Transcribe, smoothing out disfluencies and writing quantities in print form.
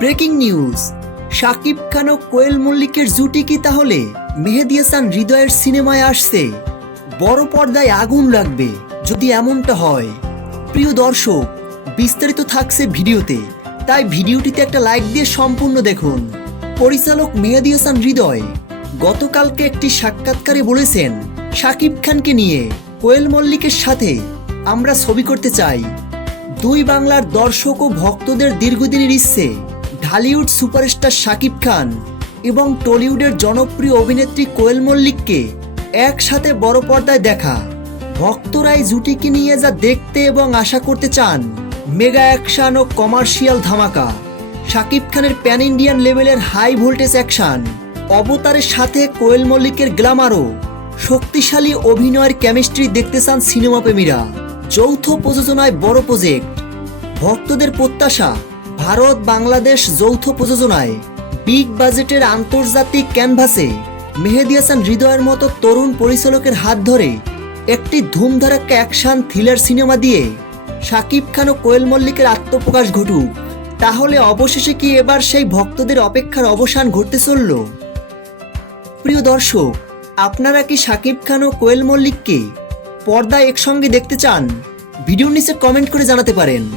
Breaking news, Shakib Khan ও কোয়েল মল্লিকের জুটি কি তাহলে মেহেদী হাসান হৃদয়ের সিনেমায় আসছে? বড় পর্দায় আগুন লাগবে যদি এমনটা হয়। প্রিয় দর্শক, বিস্তারিত থাকছে ভিডিওতে, তাই ভিডিওটিতে একটা লাইক দিয়ে সম্পূর্ণ দেখুন। পরিচালক মেহেদী হাসান হৃদয় গতকালকে একটি সাক্ষাৎকারে বলেছেন, শাকিব খানকে নিয়ে কোয়েল মল্লিকের সাথে আমরা ছবি করতে চাই। দুই বাংলার দর্শক ও ভক্তদের দীর্ঘদিনের ইচ্ছে ঢালিউড সুপারস্টার শাকিব খান এবং টলিউডের জনপ্রিয় অভিনেত্রী কোয়েল মল্লিককে একসাথে বড় পর্দায় দেখা। ভক্তরা এই জুটিকে নিয়ে যা দেখতে এবং আশা করতে চান, মেগা অ্যাকশন ও কমার্শিয়াল ধামাকা। শাকিব খানের প্যান ইন্ডিয়ান লেভেলের হাই ভোল্টেজ অ্যাকশন অবতারের সাথে কোয়েল মল্লিকের গ্ল্যামারও শক্তিশালী অভিনয়ের কেমিস্ট্রি দেখতে চান সিনেমা প্রেমীরা। যৌথ প্রযোজনায় বড় প্রজেক্ট, ভক্তদের প্রত্যাশা ভারত বাংলাদেশ যৌথ প্রযোজনায় বিগ বাজেটের আন্তর্জাতিক ক্যানভাসে মেহেদী হাসান হৃদয়ের মতো তরুণ পরিচালকের হাত ধরে একটি ধুমধারাক্কা অ্যাকশন থ্রিলার সিনেমা দিয়ে শাকিব খান ও কোয়েল মল্লিকের আত্মপ্রকাশ ঘটুক। তাহলে অবশেষে কি এবার সেই ভক্তদের অপেক্ষার অবসান ঘটতে চলল? প্রিয় দর্শক, আপনারা কি শাকিব খান ও কোয়েল মল্লিককে পর্দায় একসঙ্গে দেখতে চান? ভিডিওর নিচে কমেন্ট করে জানাতে পারেন।